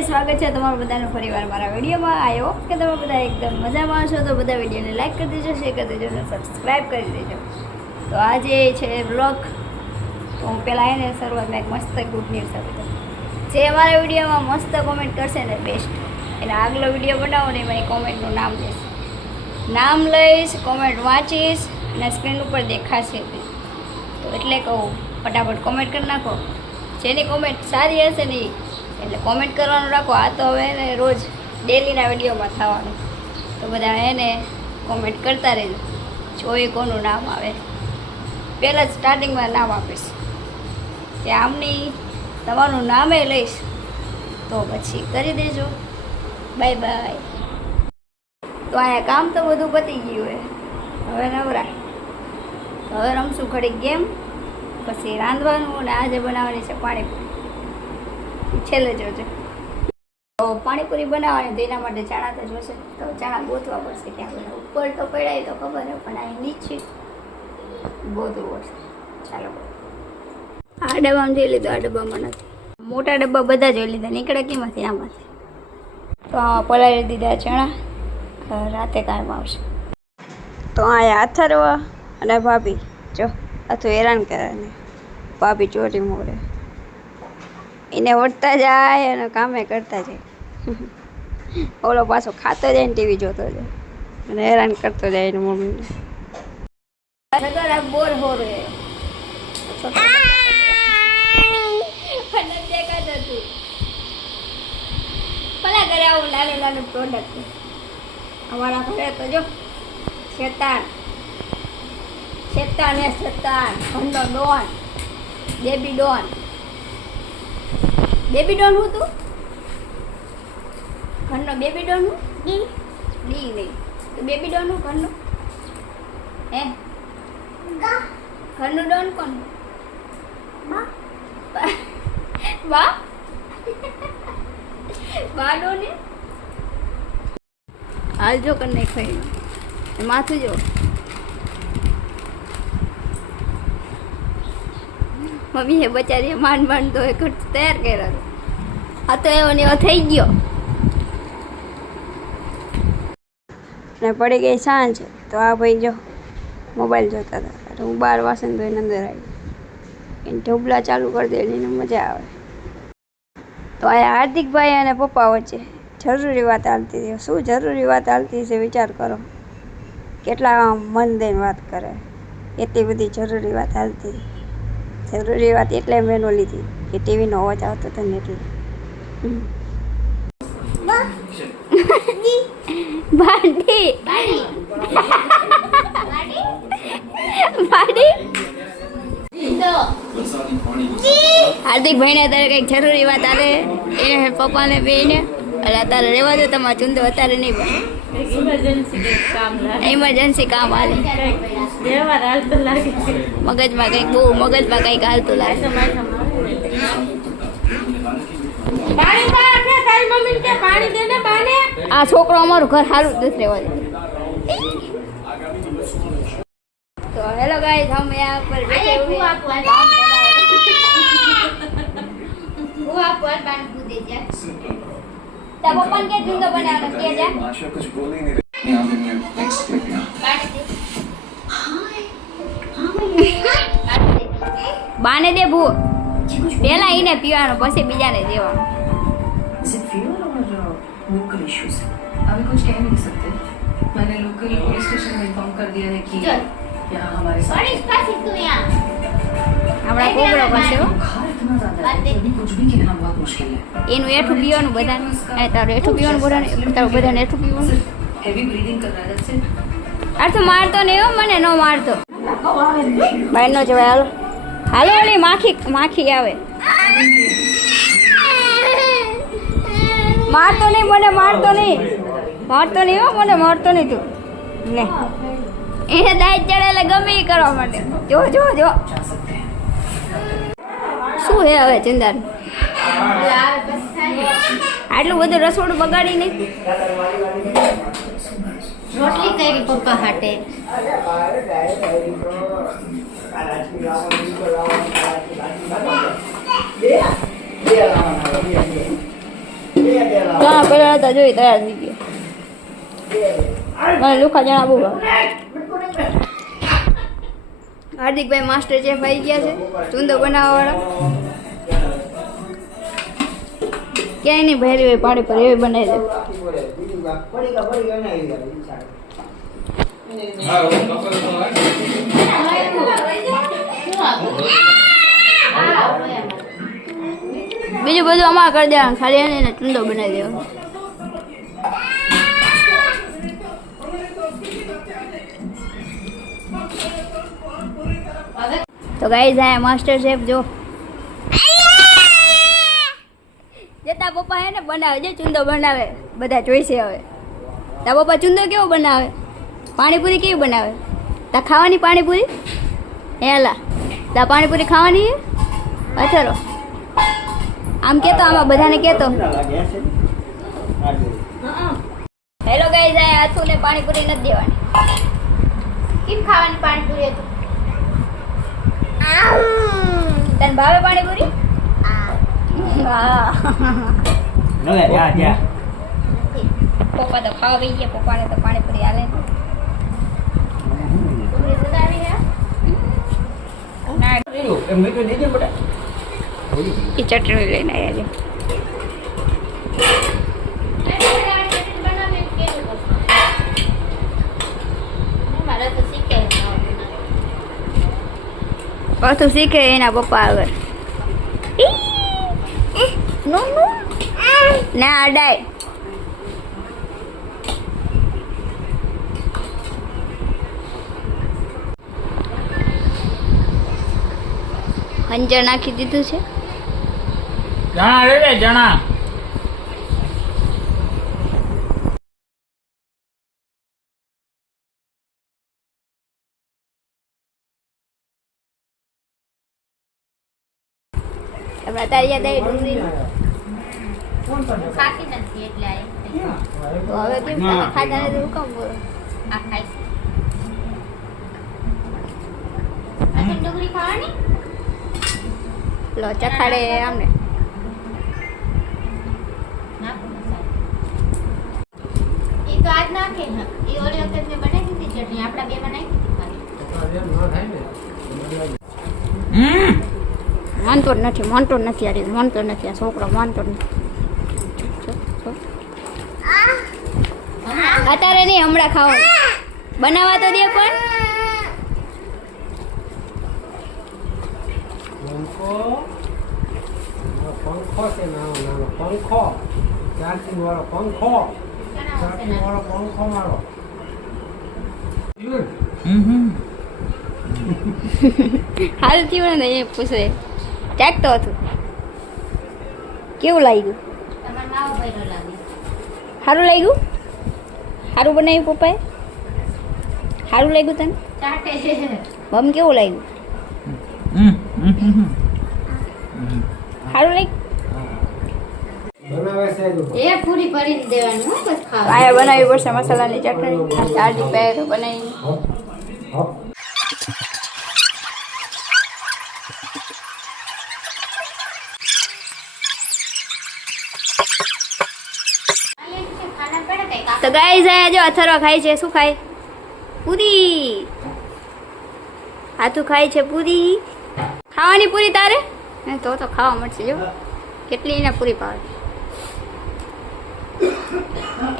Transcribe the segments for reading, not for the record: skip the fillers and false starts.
Guys, સ્વાગત છે તમારું બધાનું ફરીવાર મારા વિડીયોમાં. આઈ હોપ કે તમે બધા એકદમ મજામાં છો. તો બધા વિડીયોને લાઈક કરી દેજો, શેર કરી દેજો અને સબસ્ક્રાઈબ કરી દેજો. તો આજે છે બ્લોગ. તો હું પહેલાં એને શરૂઆતમાં એક મસ્ત ગુડ ન્યૂઝ આપી દઉં. જે મારા વિડીયોમાં મસ્ત કોમેન્ટ કરશે ને બેસ્ટ, એને આગલો વિડીયો બનાવો ને એમાં કોમેન્ટનું નામ દેશે. નામ લઈશ, કોમેન્ટ વાંચીશ અને સ્ક્રીન ઉપર દેખાશે. તો એટલે કહું, ફટાફટ કોમેન્ટ કરી નાખો. જેની કોમેન્ટ સારી હશે ને એટલે કોમેન્ટ કરવાનું રાખો. આ તો હવે એને રોજ ડેલીના વિડીયોમાં થવાનું. તો બધા એને કોમેન્ટ કરતા રહેજો. જોઈએ કોનું નામ આવે. પહેલાં જ સ્ટાર્ટિંગમાં નામ આપીશ કે આમની તમારું નામે લઈશ. તો પછી કરી દેજો. Bye bye. તો અહીંયા કામ તો બધું પતી ગયું હવે નવરા. હવે રમશું ઘડી ગેમ, પછી રાંધવાનું અને આજે બનાવવાની છે પાણીપુરી. છેલ્લે જોજો. તો પાણીપુરી બનાવવાની તો એના માટે ચણા તો જોશે. તો ચણા ગોતવા પડશે ક્યાં બધા. ઉપર તો પડાય તો ખબર છે, પણ અહીં નીચે ગોતવું પડશે. ચાલો, આ ડબ્બામાં જોઈ લીધું, આ ડબ્બામાં નથી. મોટા ડબ્બા બધા જોઈ લીધા. નીકળે કેમાંથી? આમાંથી. તો આમાં પલાળી દીધા ચણા. રાતે કામ આવશે. તો અહીંયા અથર્વા અને ભાભી જો અથવા હેરાન કરે ને ભાભી ચોરી મોડે એને વળતા જાય અને કામે કરતા જાય. ઓલો પાછો ખાતો જાય ને ટીવી જોતો જાય અને હેરાન કરતો જાય એની મમ્મીને. બોર હો રે દેખાતું હતું. ભલા ઘરે આવું નાનું નાનું પ્રોડક્ટ અમારા ઘરે તો જો શેતાન શેતાન ખંડો Don, baby Don. Baby Don હું તું ખંડો બેબી ડોન હું ડી નહીં તો બેબી ડોન હું ખંડો હે ખંડો ડોન કોણ? બા બા ડોન હાલ જો કર નહીં ખાઈ માથું જો. મમ્મીએ બચારી માંડ માંડ તો ખર્ચ તૈયાર કર્યો. આ તો એવો ને એવો થઈ ગયો ને પડી ગઈ સાંજ. તો આ ભાઈ જો મોબાઈલ જોતા હતા. હું બહાર વાસણ ધોઈને અંદર આવી. એને ઢોબલા ચાલુ કરી દે એને મજા આવે. તો આ હાર્દિકભાઈ અને પપ્પા વચ્ચે જરૂરી વાત હાલતી હતી. શું જરૂરી વાત હાલતી છે વિચાર કરો. કેટલા મન દઈને વાત કરે. એટલી બધી જરૂરી વાત હાલતી હતી. જરૂરી વાત એટલે મેં લીધી કે ટીવીનો અવાજ આવતો હતો ને એટલે. હાર્દિકભાઈ ને અત્યારે કંઈક જરૂરી વાત આવે એને પપ્પાને બેને એટલે અત્યારે રહેવા દો. તમારે ચૂંદો અત્યારે નહીં બને. ઇમરજન્સી કામ હાલે. મગજમાં કંઈક બહુ મગજમાં કંઈક હાલતું લાગે. આ છોકરો અમારું ઘર સારું જ નથી રહેવા દે. તો હેલો ગાઈસ, हम यहाँ पर बैठे हुए हैं. तब अपन के जिंदो बनाना किया जा. कुछ बोल ही नहीं रही. यहाँ पे मैं नेक्स्ट क्लिप यहाँ. બાને દે ભૂ. પહેલા એને પીવાનું, પછી બીજાને દેવાનું. Is it fever or local issues? अभी कुछ कह नहीं सकते. मैंने लोकल पुलिस स्टेशन में इन्फॉर्म कर दिया है कि यहाँ हमारे साथ આપણા કોબરો પાસે હો. बुखार इतना ज्यादा है कि अभी कुछ भी कहना बहुत मुश्किल है. એનું એઠું પીવાનું બધાને. તારું એઠું પીવાનું બધાને. તારું બધાને એઠું પીવાનું. हेवी ब्रीदिंग कर रहा है. That's it. આ તો મારતો નહીં હો, મને ન મારતો. બહાર નો જવાય. હાલો હાલો. ઓલી માખી આવે. મારતો નહીં મને, મારતો નહીં હો મને, મારતો નહીં તું. લે એને દાઈ ચડેલે ગમે એ કરવા માટે. જો જો જો શું હે હવે ચિંતા. આટલું બધું રસોડું બગાડી નહીં. રોટલી કરી પપ્પા હાટે. તળેલા હતા જોઈ તૈયાર થઈ ગયા મને લુખા ચણા બહુ ભાવે હાર્દિકભાઈ માસ્ટર ચેફ આવી ગયા છે ચૂંદો બનાવવાવાળા ક્યાંય નહીં ભેરી હોય પાણી પર એવી બનાવી દે બીજું બધું અમારે કરી દેવાનું ખાલી એને ચૂંદો બનાવી દેવાનો તો ગાઈઝ આ માસ્ટર શેફ જો જતા પપ્પા હે ને બનાવે જે ચૂંદો બનાવે બધા જોઈશે હવે તા પપ્પા ચૂંદો કેવો બનાવે પાણીપુરી કેવી બનાવે તા ખાવાની પાણીપુરી હેલા તા પાણીપુરી ખાવાની અથરો આમ કેતો આમાં બધાને કેતો હેલો ગાઈઝ આ હાથુને પાણીપુરી નથી દેવાની કેમ ખાવાની પાણીપુરી હતું તને ભાવે પાણીપુરી પપ્પા તો ખાવા બી ગયા પપ્પાને તો પાણીપુરી હાલે એ ચટણી લઈને આવ્યા પાછું શીખે એના પપ્પા આગળ ના અડાય હંજર નાખી દીધું છે ચણા રે ચણા હમણાં તારી યાદ આવી ડુંગળી ખાતી નથી એટલે તો હવે કેમ તમે ખાતા નથી હું કામ બોલો આ ખાઈશ આ ડુંગળી ખાવાની લો ચખાડે આમને એ તો આજ નાખે ને એ ઓલી વખત મેં બનાવી દીધી ચટણી આપણા બે માં નાખી માનતો જ નથી આ રીતે માનતો નથી આ છોકરો માનતો જ નથી અત્યારે નહીં હમણાં ખાવાનું બનાવવા તો દે પણ પંખો છે નાનો પંખો ચાર્જિંગ વાળો પંખો મારો હાલ થયું ને એ પૂછે ચાકતો હતું કેવું લાગ્યું તમારો માવો ભર્યો લાગે સારું લાગ્યું સારું બનાવ્યું પપ્પાએ સારું લાગ્યું તને ચાટે મમ કેવું લાગ્યું સારું લાગ્યું બનાવે છે એ પૂરી ભરી દેવાની હો બસ ખાવા આયા બનાવી પડશે મસાલાની ચટણી ચાર્જી પેક બનાવી ખાના પડે કઈ તો ગાઈઝ આયા જો અથર્વા ખાય છે શું ખાય પૂરી હાથું ખાય છે પૂરી ખાવાની પૂરી તારે હે તો ખાવા મળશે જો કેટલી એને પૂરી ભાવે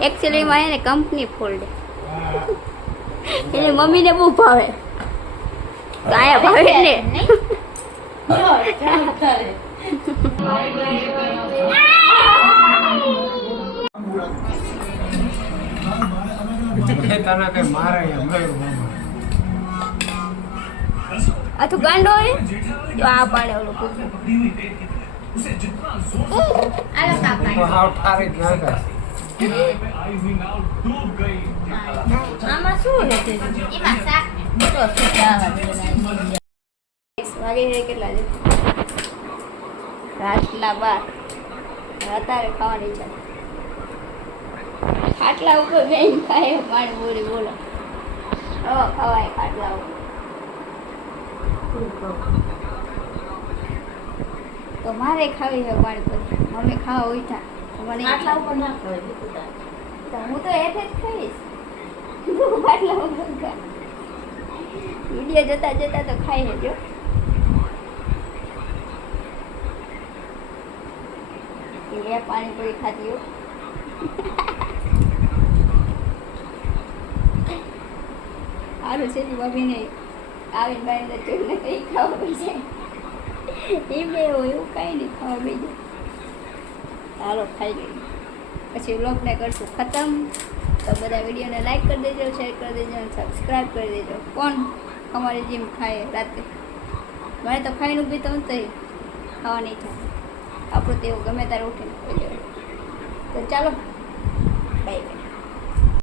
એકચ્યુઅલીમાં એને કંપની ફોલ્ડ એની મમ્મીને બહુ ભાવે તો આયા ભાવે ને તને કઈ મારે આ તો ગાંડો હોય તો આ પાડે ઓલો આલો કાકા હાવ ઠારી જ નાખે આમાં શું છે એમાં શાક તો શું વાગે છે કેટલા છે રાતના 12 અત્યારે ખાવાની છે ખાટલા ઉપર બેન ખાય પાણી બોરી બોલો હવે ખવાય ખાટલા ઉપર તો મારે ખાવી છે પાણીપુરી મમ્મી ખાવા ઉઠા મને આટલા ઉપર ના ખવાય દીકુતા. તો હું તો હેઠે જ ખાઈશ તું બાટલા વગર ખા. વિડીયો જોતા જોતા તો ખાઈ લેજો. એ પાણીપુરી ખાધી હો. સારું છે ભાભીને આવીને બાઈને ચૂરને કંઈ ખાવા પડશે એ બે હોય એવું કાંઈ નહીં ખાવા બીજું. હાલો ખાઈ લઈએ પછી વ્લોગને કરશું ખતમ. તો બધા વિડીયોને લાઈક કરી દેજો, શેર કરી દેજો અને સબસ્ક્રાઈબ કરી દેજો. કોણ અમારી જેમ ખાય રાતે? મને તો ખાઈને ઊભી તો ખાવા નહીં થાય. આપણું તો એવું ગમે ત્યારે ઉઠીને ખાઈ લેવું. તો ચાલો